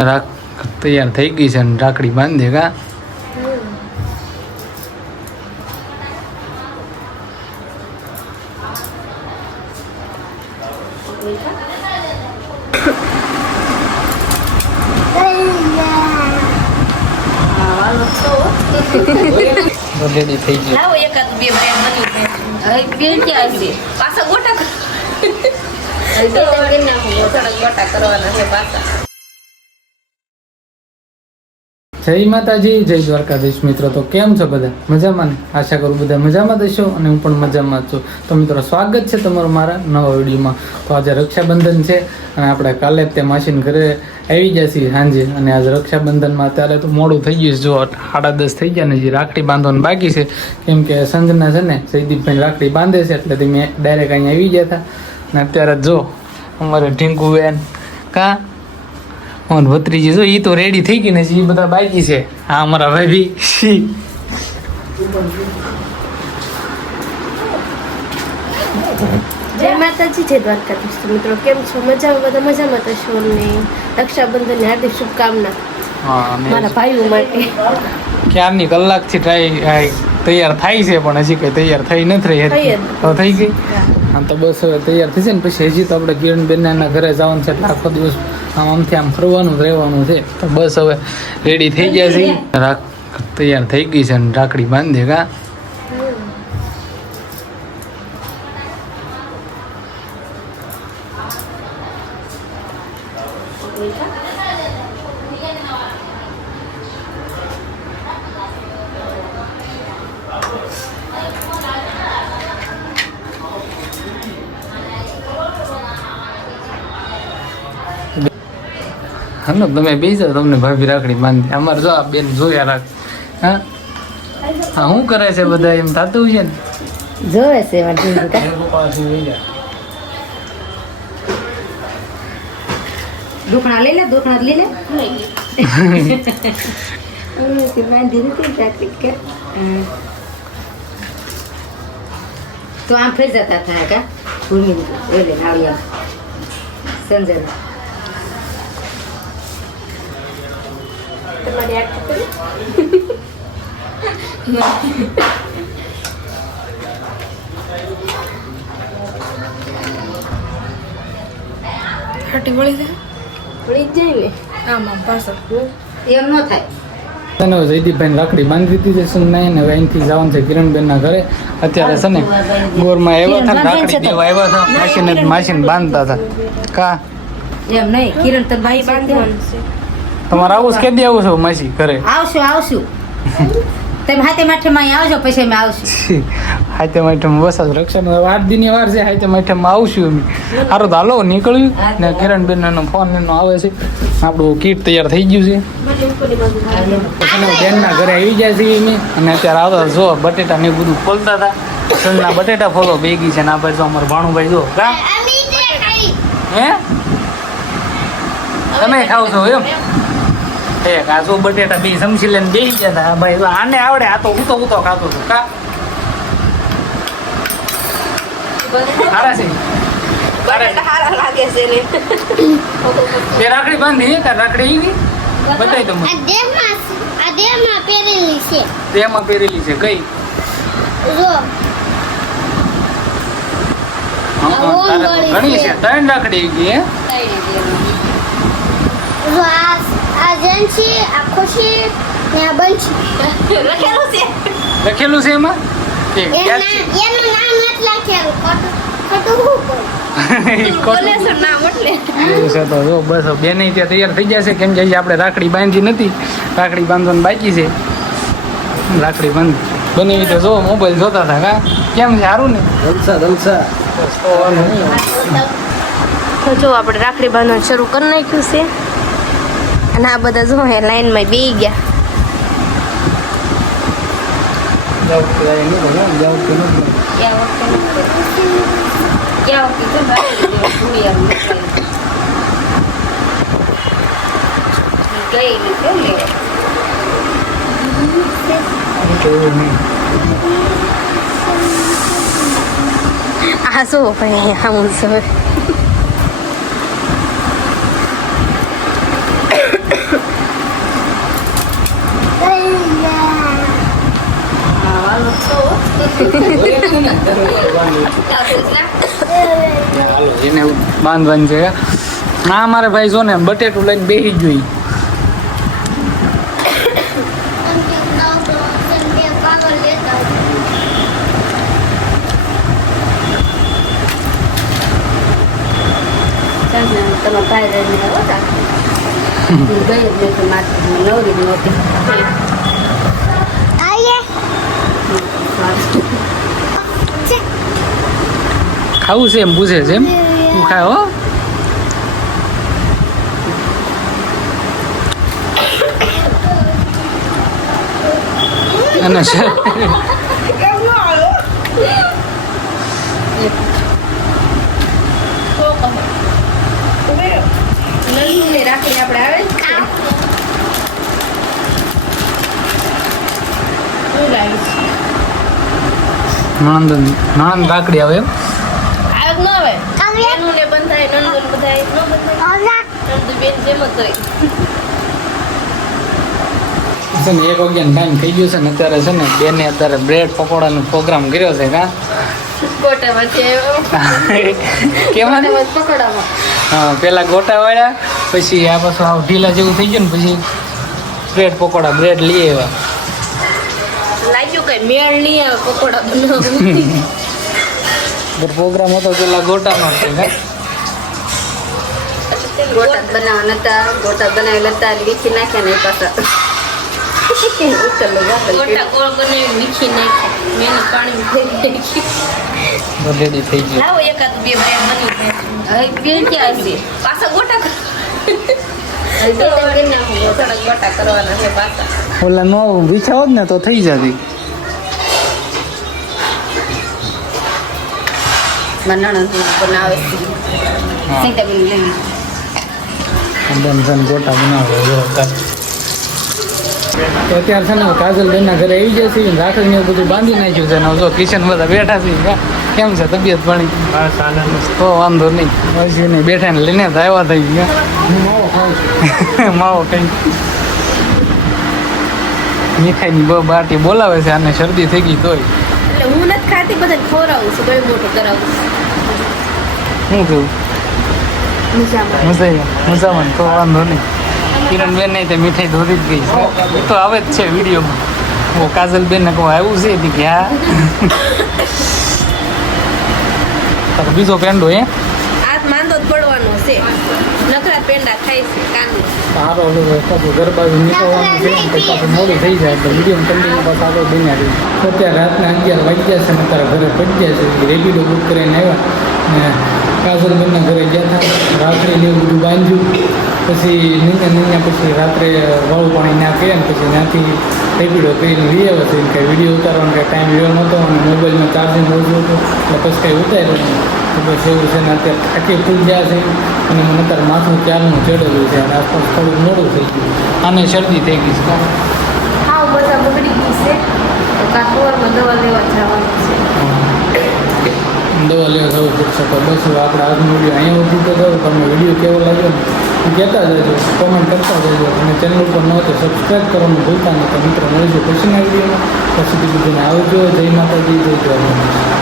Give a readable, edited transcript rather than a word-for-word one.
તૈયાર થઈ ગઈ છે ને રાખડી બાંધે કા રેડી થઈ ગઈ. લાવો એકાદ બે બ્રેડ બની જાય. હવે બે ક્યાં છે? પાછા ગોટા ગોટા કરવાના છે પાછા. જય માતાજી, જય દ્વારકાધીશ. મિત્રો તો કેમ છો બધા? મજામાં ને? આશા કરું બધા મજામાં થશો અને હું પણ મજામાં છું. તો મિત્રો સ્વાગત છે તમારું મારા નવા વિડીયોમાં. તો આજે રક્ષાબંધન છે અને આપણે કાલે તે માસીને ઘરે આવી ગયા છીએ સાંજે. અને આજે રક્ષાબંધનમાં અત્યારે તો મોડું થઈ ગયું છે. જો 10:30 થઈ ગયા ને હજી રાખડી બાંધવાનું બાકી છે. કેમ કે સંજના છે ને જયદીપભાઈ રાખડી બાંધે છે એટલે તમે ડાયરેક્ટ અહીંયા આવી ગયા હતા. અને અત્યારે જો અમારે ઢીંકુ બેન કા ભત્રીજી જો એ તો રેડી થઈ ગઈ ને એ બધા બાકી છે. હા અમારા ભાઈ જય માતાજી, જય દ્વારકાધીશ. મિત્રો કેમ છો? મજામાં? બધા મજામાં થશો ને રક્ષાબંધનની હાર્દિક શુભકામના મારા ભાઈઓ માટે. ક્યારની કલાકથી તૈયાર થાય છે પણ હજી કઈ તૈયાર થઈ નથી રહી. થઈ ગઈ હા તો બસ હવે તૈયાર થશે ને પછી હજી તો આપણે કિરણબેનના ઘરે જવાનું છે એટલે આખો દિવસ આમથી આમ ફરવાનું રહેવાનું છે. તો બસ હવે રેડી થઈ ગયા છે. તૈયાર થઈ ગઈ છે ને રાખડી બાંધે કા હા તમે બેસો તમને ભાભી રાખડી બાંધી. અમારે જો આ બેન જોયા રાખ. હા હા શું કરે છે બધા એમ થતું છે ને જોવે છે દુખણા લઈ લે બાંધી નથી તો આમ ફરી જતા થાય કા ભૂમિ ઓલે નાળિયા સંજય તમારી આખી કરી હાટી વળી જાય ને આમ પાછળ એમ ન થાય. જયદીપભાઈ રાખડી બાંધી દીધી છે ને હવે અહીંથી જવાનું છે કિરણબેનના ઘરે. અત્યારે છે ને ગોરમાં આવ્યા હતા રાખડી દેવા આવ્યા હતા માસીને બાંધતા હતા કા એમ નહીં કિરણ તો ભાઈ બાંધવાનું છે. તમારે આવું કે દે આવું છો માસી ઘરે? આવશું તમે હાથે માઠેમાં અહીં આવજો પછી અમે આવશું. હાથે માઠેમાં બસ જ રક્ષાબંધન 8 દિનની વાર છે. હાથે માઠેમાં આવશું અમે. સારું તો હાલો નીકળ્યું ને કિરણબેનનો ફોન એનો આવે છે. આપણું કીટ તૈયાર થઈ ગયું છે. બેનના ઘરે આવી ગયા છીએ અમે અને અત્યારે આવતા જો બટેટા ને બધું ખોલતા હતા. સણના બટેટા ફોલો ભેગી છે ને આ બાજુ જો અમારું ભાણુભાઈ જો કા હે તમે ખાવ છો એમ? આ જો બટેટા બે સમસી લઈને બેસી ગયા હતા. ભાઈ આને આવડે આ તો ઉતો ખાતો હતો કા સારા છે. બે રાખડી બાંધી રાખડી આવી બતાવી તમે તેમાં પહેરેલી છે કઈ ઘણી છે. 3 રાખડી આવી ગઈ લખેલું છે એમાં બસ બેન ત્યાં તૈયાર થઈ જશે. કેમ કે આપણે રાખડી બાંધી નથી, રાખડી બાંધવાનું બાકી છે. રાખડી બની તો જો મોબાઈલ જોતા હતા કા કેમ છે સારું ને જલસા તો જો આપણે રાખડી બાંધવાનું શરૂ કરી નાખ્યું છે અને આ બધા જો લાઈનમાં બેસી ગયા. આ શું ભાઈ આવું છે હાલો એને બાંધવાનું છે ના મારે ભાઈ જો ને બટેટું લઈને બેસી જોઈ તમે ભાઈ રહીને આવ્યો તા ગઈ જ નથી માથે નવરી જ નહોતી ખાવું છે એમ પૂછે છે એમ તું ખાય હો અને છે રાખીને આપણે આવે નણંદ કાકડી આવે એમ આવે ન આવે એનું ને બંધાય નંદન બધાય ન બંધાય નંદુ બેન જેમ જ હોય છે ને 1 વાગ્યાનો ટાઈમ થઈ ગયો છે ને અત્યારે છે ને બેને અત્યારે બ્રેડ પકોડાનો પ્રોગ્રામ કર્યો છે કા ગોટામાંથી આવ્યો કેમાં પકોડામાં હા પેલા ગોટા વાળ્યા પછી આ પાછું આવું ઢીલા જેવું થઈ ગયું ને પછી બ્રેડ પકોડા બ્રેડ લઈ આવ્યા લાગ્યું કઈ મેળ નહીં આવે પકોડા બનાવવું પ્રોગ્રામ હતો પેલા ગોટાનો છે કા ગોટા બનાવવા નતા ગોટા બનાવેલા હતા લીખી નાખ્યા ને પાછા ગોટા ગોળ બનાવી મીઠી નાખ્યા મેં પાણી ભરી નાખી રેડી થઈ ગયું લાવો એકાદ બે બ્રેડ બની હવે બે ક્યાં છે પાછા ગોટા ગોટા કરવાના છે પાછા ઓલા નો વિછાવો જ ને તો થઈ જતી નણંદ બનાવે સીતાબેન લેવી બંધન ગોટા બનાવો તો અત્યારે છે ને કાજલ બેનના ઘરે આવી જાય છે રાખડી ને એવું બધું બાંધી નાખ્યું છે ને જો કિચન બધા બેઠા છે કેમ છે તબિયત પાણી તો વાંધો નહીં પછી નહીં બેઠા ને લઈને આવ્યા થઈ ગયા માવો કઈ મીઠાઈની બાટી બોલાવે છે આને શરદી થઈ ગઈ તોય એટલે હું નથી ખાતી બધાને ખવડાવું છું ગળે મોટું કરાવું શું થયું મજામાં મજામાં તો વાંધો નહીં કિરણ બેન નહીં તો મીઠાઈ ધોરી જ ગઈ એ તો આવે જ છે વિડીયોમાં ઓ કાજલ બેન ને કહું આવ્યું છે એથી કે હા તારો બીજો પેન્ડો હે આજ માંદો જ પડવાનો છે નકરા પેંડા ખાય છે કાંદો સારો પાછું ઘર બાજુ નીકળવાનું છે ને પછી પાછું મોડું થઈ જાય એટલે વિડીયો કન્ટિન્યુ પાછું આગળ બન્યા રહ્યું અત્યારે રાતના 11 વાગ્યા છે ને તારા ઘરે પડી ગયા છે રેપિડો બુક કરીને આવ્યા ને કાજલ બેનના ઘરે ગયા હતા રાત્રે ને એવું બધું બાંધ્યું પછી નીંદા પછી રાત્રે વાળું પાણી ના કર્યા ને પછી ત્યાંથી રેપિડો કરીને લઈ આવ્યા છે કંઈ વિડીયો ઉતારવાનો કંઈ ટાઈમ રહ્યો નહોતો અને મોબાઈલમાં ચાર્જિંગ ઓછું હતું એટલે પછી કંઈ ઉતાર્યું નહીં તો બસ એવું છે ને અત્યારે થાકી ફૂલ ગયા છે અને મને અત્યારે માથું ક્યારનું ચડેલું છે અને આસપાસ થોડું મોડું થઈ ગયું આને શરદી થઈ ગઈ છે હા બધા બગડી ગઈ છે તો કાકુવારમાં દવા લેવા જવાનું છે દવા લેવા જવું પડશે તો બસ આપણે આજનો વિડીયો અહીંયા ઉભી તો દઉં તમને વિડીયો કેવો લાગ્યો ને એ કહેતા જજો કોમેન્ટ કરતા જજો અને ચેનલ ઉપર ન તો સબસ્ક્રાઈબ કરવાનું ભૂલતા નહીં તો મિત્રો મળીશું પછીના વિડીયોમાં પછી બીજું આવજો જય માતાજી જય દ્વારકા.